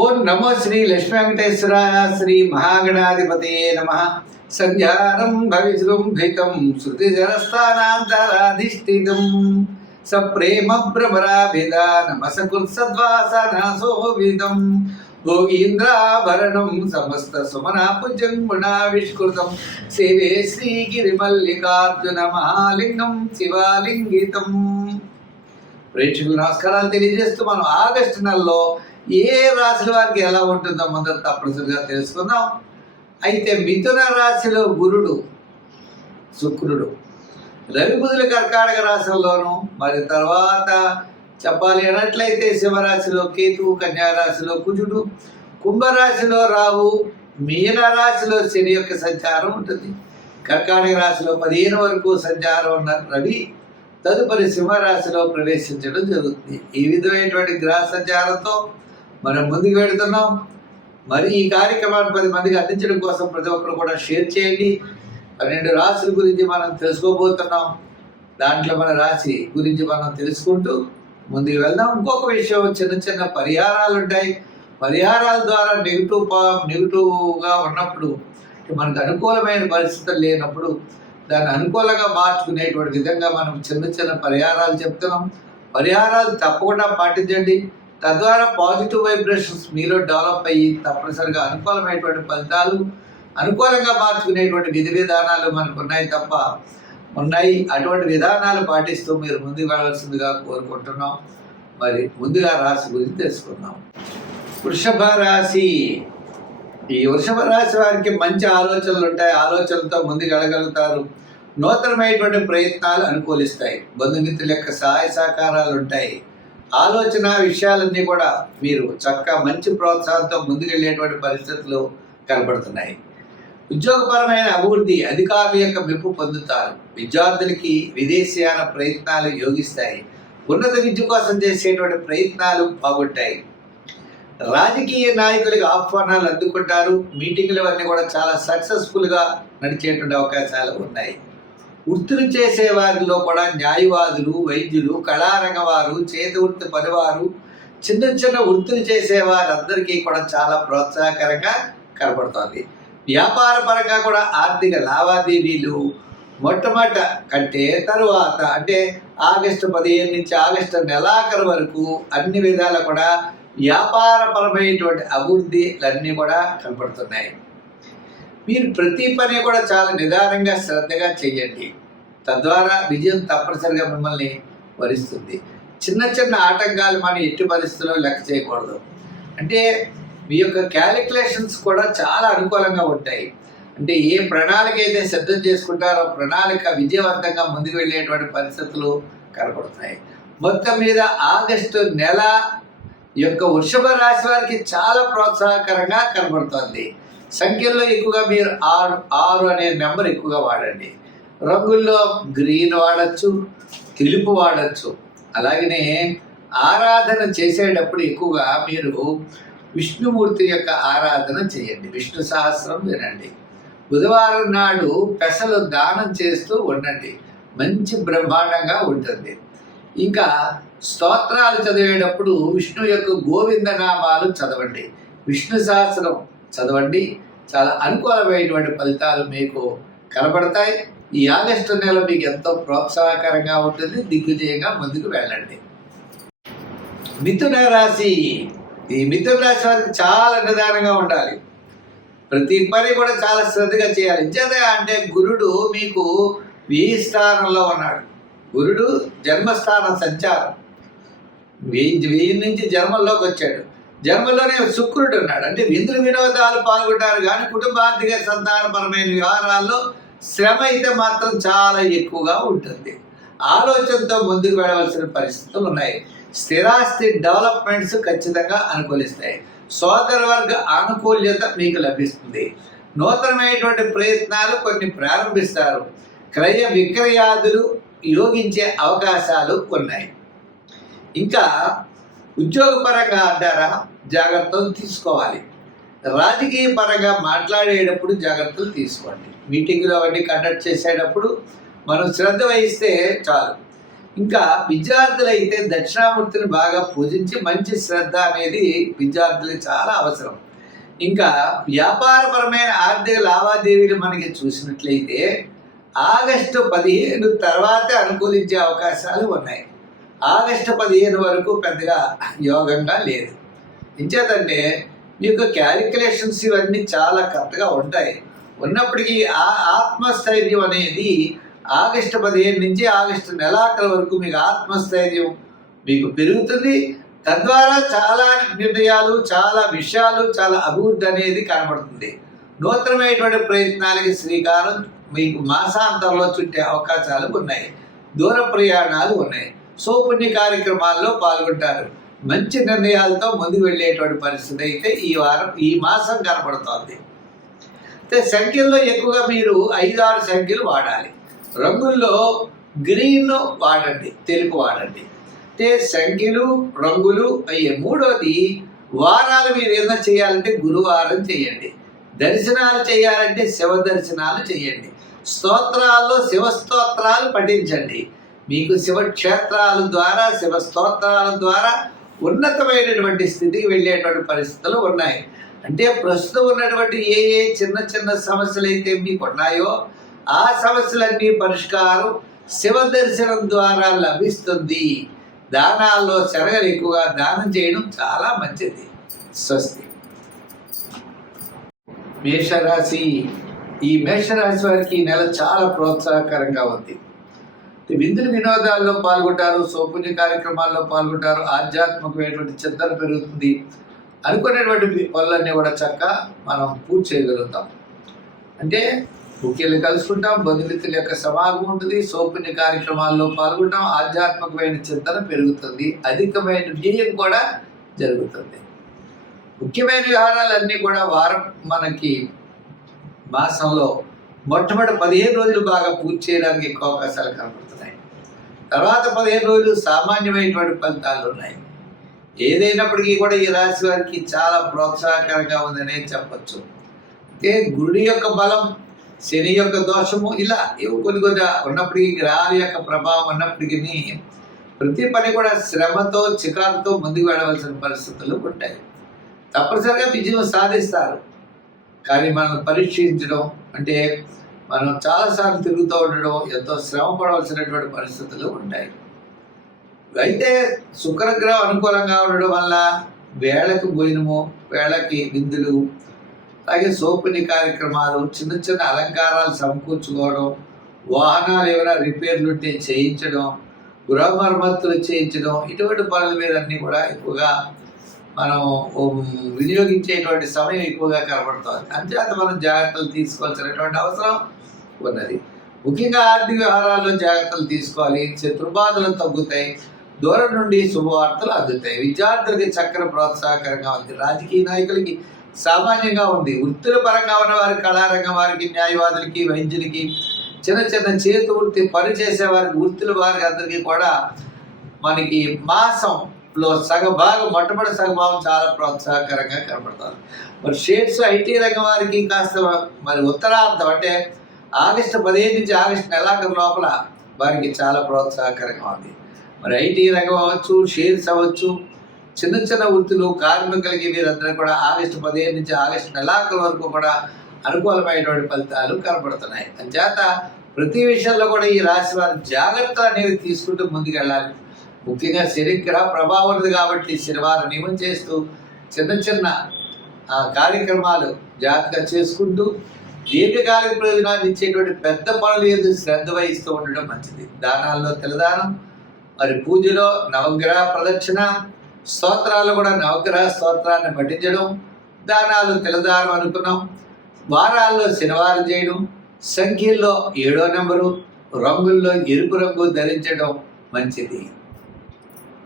ఓం నమో శ్రీ లక్ష్మీ వెంకటేశ్వరాయ శ్రీ మహాగణాధిపతయే నమః. సంధ్యారం భవిజృంభితం శృతిజరస్థానాంతరాధిష్ఠితం సప్రేమ భ్రమరాభిధానమసకృత్సద్వాసనాశోభితం భోగీంద్రాభరణం సమస్త సుమనాపుజం గుణావిష్కృతం సేవే శ్రీగిరిమల్లికార్జున మహాలింగం శివాలింగితం. ప్రేక్షకులు నమస్కారాలు తెలియజేస్తూ మనం ఆగస్టు నెలలో ఏ రాశుల వారికి ఎలా ఉంటుందో మొదట తప్పనిసరిగా తెలుసుకుందాం. అయితే మిథున రాశిలో గురుడు, శుక్రుడు, రవి బుధుల కర్కాటక రాశుల్లోనూ, మరి తర్వాత చెప్పాలి అన్నట్లయితే సింహరాశిలో కేతువు, కన్యారాశిలో కుజుడు, కుంభరాశిలో రాహు, మీన రాశిలో శని యొక్క సంచారం ఉంటుంది. కర్కాటక రాశిలో 15 వరకు సంచారం ఉన్న రవి తదుపరి సింహరాశిలో ప్రవేశించడం జరుగుతుంది. ఈ విధమైనటువంటి గ్రహ సంచారంతో మనం ముందుకు వెళుతున్నాం. మరి ఈ కార్యక్రమాన్ని 10 మందికి అందించడం కోసం ప్రతి ఒక్కరు కూడా షేర్ చేయండి. 12 రాశుల గురించి మనం తెలుసుకోబోతున్నాం. దాంట్లో మన రాశి గురించి మనం తెలుసుకుంటూ ముందుకు వెళ్దాం. ఇంకొక విషయం, చిన్న చిన్న పరిహారాలు ఉంటాయి. పరిహారాల ద్వారా నెగిటివ్గా ఉన్నప్పుడు, మనకు అనుకూలమైన పరిస్థితులు లేనప్పుడు దాన్ని అనుకూలంగా మార్చుకునేటువంటి విధంగా మనం చిన్న చిన్న పరిహారాలు చెప్తున్నాం. పరిహారాలు తప్పకుండా పాటించండి. తద్వారా పాజిటివ్ వైబ్రేషన్స్ మీలో డెవలప్ అయ్యి తప్పనిసరిగా అనుకూలమైనటువంటి ఫలితాలు, అనుకూలంగా మార్చుకునేటువంటి విధి విధానాలు మనకు ఉన్నాయి. అటువంటి విధానాలు పాటిస్తూ మీరు ముందుకు వెళ్ళాల్సిందిగా కోరుకుంటున్నాం. మరి ముందుగా రాశి గురించి తెలుసుకుందాం. వృషభ రాశి. ఈ వృషభ రాశి వారికి మంచి ఆలోచనలు ఉంటాయి. ఆలోచనలతో ముందుకు వెళ్ళగలుగుతారు. నూతనమైనటువంటి ప్రయత్నాలు అనుకూలిస్తాయి. బంధుమిత్రుల యొక్క సహాయ సహకారాలు ఉంటాయి. ఆలోచన విషయాలన్నీ కూడా మీరు చక్కగా మంచి ప్రోత్సాహంతో ముందుకెళ్ళేటువంటి పరిస్థితులు కనబడుతున్నాయి. ఉద్యోగపరమైన అభివృద్ధి, అధికారుల యొక్క మెప్పు పొందుతారు. విద్యార్థులకి విదేశీయాన ప్రయత్నాలు యోగిస్తాయి. ఉన్నత విద్య కోసం చేసేటువంటి ప్రయత్నాలు బాగుంటాయి. రాజకీయ నాయకులకు ఆహ్వానాలు అందుకుంటారు. మీటింగులు అన్నీ కూడా చాలా సక్సెస్ఫుల్గా నడిచేటువంటి అవకాశాలు ఉన్నాయి. వృత్తులు చేసే వారిలో కూడా న్యాయవాదులు, వైద్యులు, కళారంగవారు, చేతి వృత్తి పనివారు, చిన్న చిన్న వృత్తులు చేసే వారందరికీ కూడా చాలా ప్రోత్సాహకరంగా కనబడుతోంది. వ్యాపార పరంగా కూడా ఆర్థిక లావాదేవీలు మొట్టమొదట కంటే తరువాత, అంటే ఆగస్టు 15 నుంచి ఆగస్టు నెలాఖరు వరకు అన్ని విధాలు కూడా వ్యాపారపరమైనటువంటి అభివృద్ధిలన్నీ కూడా కనపడుతున్నాయి. మీరు ప్రతి పని కూడా చాలా నిదానంగా శ్రద్ధగా చేయండి. తద్వారా విజయం తప్పనిసరిగా మిమ్మల్ని వరిస్తుంది. చిన్న చిన్న ఆటంకాలు మనం ఎట్టి పరిస్థితుల్లో లెక్క చేయకూడదు. అంటే మీ యొక్క క్యాలిక్యులేషన్స్ కూడా చాలా అనుకూలంగా ఉంటాయి. అంటే ఏ ప్రణాళిక అయితే సిద్ధం చేసుకుంటారో ప్రణాళిక విజయవంతంగా ముందుకు వెళ్ళేటువంటి పరిస్థితులు కనపడుతున్నాయి. మొత్తం మీద ఆగస్టు నెల యొక్క వృషభ రాశి వారికి చాలా ప్రోత్సాహకరంగా కనబడుతుంది. సంఖ్యల్లో ఎక్కువగా మీరు 6 అనే నెంబర్ ఎక్కువగా వాడండి. రంగుల్లో గ్రీన్ వాడచ్చు, తెలుపు వాడచ్చు. అలాగనే ఆరాధన చేసేటప్పుడు ఎక్కువగా మీరు విష్ణుమూర్తి యొక్క ఆరాధన చేయండి. విష్ణు సహస్రం వినండి. బుధవారం నాడు పెసలు దానం చేస్తూ ఉండండి. మంచి బ్రహ్మాండంగా ఉంటుంది. ఇంకా స్తోత్రాలు చదివేటప్పుడు విష్ణు యొక్క గోవింద నామాలు చదవండి. విష్ణు సహస్రం చదవండి. చాలా అనుకూలమైనటువంటి ఫలితాలు మీకు కనబడతాయి. ఈ ఆగస్టు నెల మీకు ఎంతో ప్రోత్సాహకరంగా ఉంటుంది. దిగ్విజయంగా ముందుకు వెళ్ళండి. మిథున రాశి. ఈ మిథున రాశి వారికి చాలా నిదానంగా ఉండాలి. ప్రతి పని కూడా చాలా శ్రద్ధగా చేయాలి. అంటే గురుడు మీకు వ్యయ స్థానంలో ఉన్నాడు. గురుడు జన్మస్థానం సంచారం. వ్యయం నుంచి జన్మల్లోకి వచ్చాడు. జన్మలోనే శుక్రుడు ఉన్నాడు. అంటే విందు వినోదాలు పాల్గొంటారు కానీ కుటుంబ ఆర్థిక సంతానపరమైన వ్యవహారాల్లో శ్రమ అయితే మాత్రం చాలా ఎక్కువగా ఉంటుంది. ఆలోచనతో ముందుకు వెళ్ళవలసిన పరిస్థితులు ఉన్నాయి. స్థిరాస్తి డెవలప్మెంట్స్ ఖచ్చితంగా అనుకూలిస్తాయి. సోదర వర్గ ఆనుకూల్యత మీకు లభిస్తుంది. నూతనమైనటువంటి ప్రయత్నాలు కొన్ని ప్రారంభిస్తారు. క్రయ విక్రయాదులు యోగించే అవకాశాలు ఉన్నాయి. ఇంకా ఉద్యోగపరంగా అంటారా, జాగ్రత్తలు తీసుకోవాలి. రాజకీయ పరంగా మాట్లాడేటప్పుడు జాగ్రత్తలు తీసుకోండి. మీటింగులు అవన్నీ కండక్ట్ చేసేటప్పుడు మనం శ్రద్ధ వహిస్తే చాలు. ఇంకా విద్యార్థులు అయితే దక్షిణామూర్తిని బాగా పూజించి మంచి శ్రద్ధ అనేది విద్యార్థులకు చాలా అవసరం. ఇంకా వ్యాపారపరమైన ఆర్థిక లావాదేవీలు మనకి చూసినట్లయితే ఆగస్టు 15 తర్వాతే అనుకూలించే అవకాశాలు ఉన్నాయి. ఆగస్టు 15 వరకు పెద్దగా యోగంగా లేదు. ఇంచేతంటే మీకు క్యాలిక్యులేషన్స్ ఇవన్నీ చాలా కరెక్ట్గా ఉంటాయి. ఉన్నప్పటికీ ఆ ఆత్మస్థైర్యం అనేది ఆగస్టు 15 నుంచి ఆగస్టు నెలాఖరు వరకు మీకు ఆత్మస్థైర్యం మీకు పెరుగుతుంది. తద్వారా చాలా నిర్ణయాలు, చాలా విషయాలు, చాలా అభివృద్ధి అనేది కనబడుతుంది. నూతనమైనటువంటి ప్రయత్నాలకి శ్రీకారం మీకు మాసాంతంలో చుట్టే అవకాశాలు ఉన్నాయి. దూర ప్రయాణాలు ఉన్నాయి. సౌపుణ్య కార్యక్రమాల్లో పాల్గొంటారు. మంచి నిర్ణయాలతో ముందుకు వెళ్ళేటువంటి పరిస్థితి అయితే ఈ మాసం కనపడుతోంది. అయితే సంఖ్యల్లో ఎక్కువగా మీరు 5-6 సంఖ్యలు వాడాలి. రంగుల్లో గ్రీన్ వాడండి, తెలుపు వాడండి. అంటే సంఖ్యలు, రంగులు అయ్యే. మూడోది వారాలు మీరు ఏదైనా చేయాలంటే గురువారం చేయండి. దర్శనాలు చేయాలంటే శివ దర్శనాలు చేయండి. స్తోత్రాల్లో శివ స్తోత్రాలు పఠించండి. మీకు శివక్షేత్రాల ద్వారా, శివ స్తోత్రాల ద్వారా ఉన్నతమైనటువంటి స్థితికి వెళ్ళేటువంటి పరిస్థితులు ఉన్నాయి. అంటే ప్రస్తుతం ఉన్నటువంటి ఏ చిన్న చిన్న సమస్యలు అయితే మీకు ఉన్నాయో ఆ సమస్యలన్నీ పరిష్కారం శివ దర్శనం ద్వారా లభిస్తుంది. దానాల్లో శనగలు ఎక్కువగా దానం చేయడం చాలా మంచిది. స్వస్తి. మేషరాశి. ఈ మేషరాశి వారికి ఈ నెల చాలా ప్రోత్సాహకరంగా ఉంది. విందులు వినోదాల్లో పాల్గొంటారు, సౌపుణ్య కార్యక్రమాల్లో పాల్గొంటారు, ఆధ్యాత్మికమైనటువంటి చింతన పెరుగుతుంది. అనుకునేటువంటి పనులన్నీ కూడా చక్కగా మనం పూర్తి చేయగలుగుతాం. అంటే ముఖ్యులు కలుసుకుంటాం, బంధుమిత్రుల యొక్క సమాగమం ఉంటుంది, సౌపుణ్య కార్యక్రమాల్లో పాల్గొంటాం, ఆధ్యాత్మికమైన చింతన పెరుగుతుంది, అధికమైన వ్యయం కూడా జరుగుతుంది. ముఖ్యమైన వ్యవహారాలన్నీ కూడా వారం మనకి మాసంలో మొట్టమొదటి 15 రోజులు బాగా పూర్తి చేయడానికి ఎక్కువ అవకాశాలు కనబడుతున్నాయి. తర్వాత 15 రోజులు సామాన్యమైనటువంటి ఫలితాలు ఉన్నాయి. ఏదైనప్పటికీ కూడా ఈ రాశి వారికి చాలా ప్రోత్సాహకరంగా ఉందనే చెప్పచ్చు. అంటే గురుడి యొక్క బలం, శని యొక్క దోషము, ఇలా కొన్ని ఉన్నప్పటికీ గ్రహాల యొక్క ప్రభావం ఉన్నప్పటికీ ప్రతి పని కూడా శ్రమతో, చికాకుతో ముందుకు వెళ్ళవలసిన పరిస్థితులు ఉంటాయి. తప్పనిసరిగా విజయం సాధిస్తారు. కానీ మనం పరీక్షించడం అంటే మనం చాలాసార్లు తిరుగుతూ ఉండడం, ఎంతో శ్రమ పడవలసినటువంటి పరిస్థితులు ఉంటాయి. అయితే శుక్రగ్రహం అనుకూలంగా ఉండడం వల్ల వేళకు భోజనము, వేళకి విందులు, అలాగే సౌపుణ్య కార్యక్రమాలు, చిన్న చిన్న అలంకారాలు సమకూర్చుకోవడం, వాహనాలు ఏమైనా రిపేర్లు ఉంటే చేయించడం, గృహ మరమ్మతులు చేయించడం, ఇటువంటి పనుల మీద అన్నీ కూడా ఎక్కువగా మనం వినియోగించేటువంటి సమయం ఎక్కువగా కనబడుతుంది. అంచేత మనం జాగ్రత్తలు తీసుకోవాల్సినటువంటి అవసరం ఉన్నది. ముఖ్యంగా ఆర్థిక వ్యవహారాల్లో జాగ్రత్తలు తీసుకోవాలి. శత్రుబాధలు తగ్గుతాయి, దూరం నుండి శుభవార్తలు అందుతాయి. విద్యార్థులకి చక్కని ప్రోత్సాహకరంగా ఉంది. రాజకీయ నాయకులకి సామాన్యంగా ఉంది. వృత్తుల పరంగా ఉన్న వారికి, కళారంగం వారికి, న్యాయవాదులకి, వైద్యులకి, చిన్న చిన్న చేతి వృత్తి పని చేసే వారికి, వృత్తుల వారికి అందరికీ కూడా మనకి మాసంలో సగభాగం, మొట్టమొదటి సగభాగం చాలా ప్రోత్సాహకరంగా కనబడతారు. మరి షేర్స్, ఐటీ రంగం వారికి కాస్త మరి ఉత్తరార్థం అంటే ఆగస్టు 15 నుంచి ఆగస్టు నెలాఖరు లోపల వారికి చాలా ప్రోత్సాహకరంగా ఉంది. మరి ఐటీ రంగం అవ్వచ్చు, షేర్స్ అవ్వచ్చు, చిన్న చిన్న వృత్తులు, కార్మికులకి వీరందరూ కూడా ఆగస్టు 15 నుంచి ఆగస్టు నెలాఖరు వరకు కూడా అనుకూలమైనటువంటి ఫలితాలు కనబడుతున్నాయి. అంచేత ప్రతి విషయంలో కూడా ఈ రాశి వారు జాగ్రత్తలు అనేవి తీసుకుంటూ ముందుకెళ్ళాలి. ముఖ్యంగా శనిగ్రహ ప్రభావం ఉంది కాబట్టి శనివారం నియమం చేస్తూ చిన్న చిన్న కార్యక్రమాలు జాగ్రత్తగా చేసుకుంటూ దీర్ఘకాలిక ప్రయోజనాలు ఇచ్చేటువంటి పెద్ద పనులు ఏదో శ్రద్ధ వహిస్తూ ఉండడం మంచిది. దానాల్లో తెలదానం, మరి పూజలో నవగ్రహ ప్రదక్షిణ, స్తోత్రాలు కూడా నవగ్రహ స్తోత్రాన్ని పఠించడం, దానాలు తెలదానం అనుకున్నాం. వారాల్లో శనివారం చేయడం, సంఖ్యల్లో 7వ నెంబరు, రంగుల్లో ఎరుపు రంగు ధరించడం మంచిది.